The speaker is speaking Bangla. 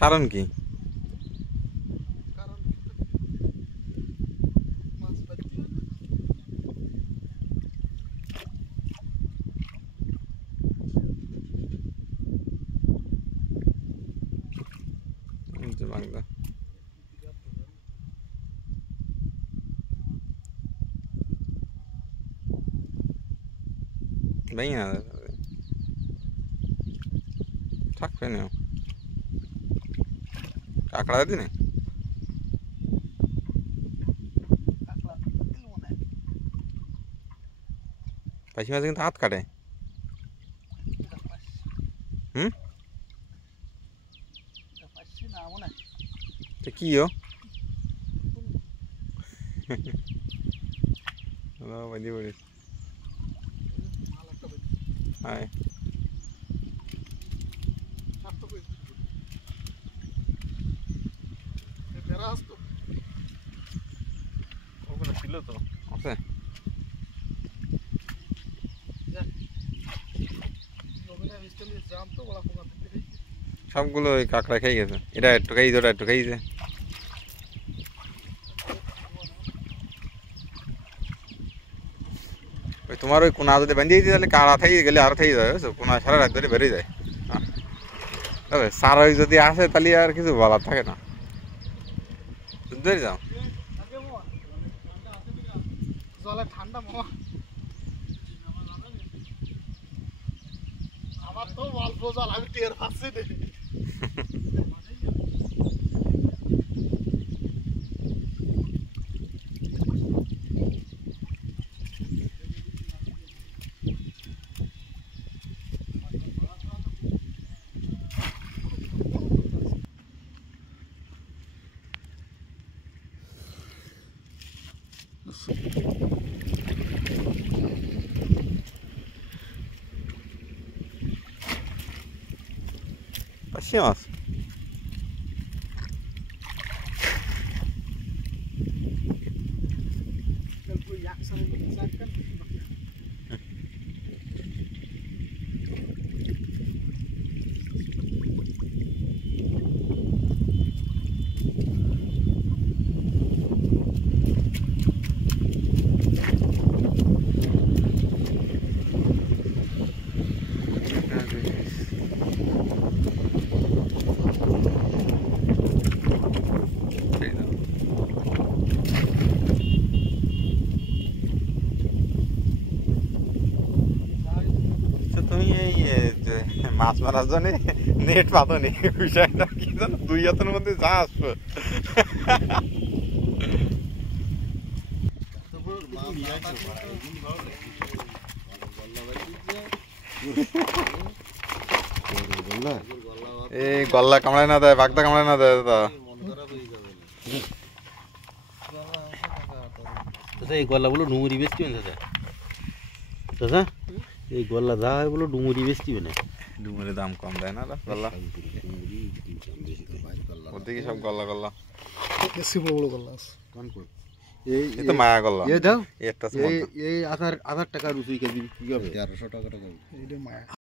কারণ কি? বাংলা ভেঙে না থাকবে না কাঁকড়া দিনে পাইছি মাছ কিন্তু হাত কাটে। হুম তো কি ও বাজি পড়িস হায় ছিল তো আছে সবগুলো ওই কাঁকড়া খেয়ে গেছে। এটা একটু খাইছে ওটা একটু খাইছে। ওই তোমার ওই কোনা যদি বেঁধে দিতে তাহলে কাড়া থাই গেলে আর থাই যায় বুঝছো, কোনা সারা রাত ধরে বেরিয়ে যায়। সারা যদি আসে তাহলে আর কিছু বলার থাকে না, বুঝতে যাও ঠান্ডা মামা আমার তো অল্প জল আমি টের পাচ্ছি না। পাশি মাছ মাছ মারার জন্য নেট পাতো নি বিষয়টা কি জানো, 2 হাতের মধ্যে যা আসবে এই গল্লা কামড়ায় না দেয়, বাগদা কামড়ায় না দেয় দাদা। এই গল্লাগুলো ডুমুরি বেচতি দাদা, দাদা এই গল্লা যা হয় বলো ডুমুরি বেচতি না, ডুমুরের দাম কম দেয় না গল্লা, ওদিকে সব গল্লা গল্লা বেশি বড় বড় গল্লা আছে। এই তো মায়া গল্লা এই দাও একটা এই 1000 টাকা রুচি কেজি কি হবে, 1300 টাকা এইটা মায়া।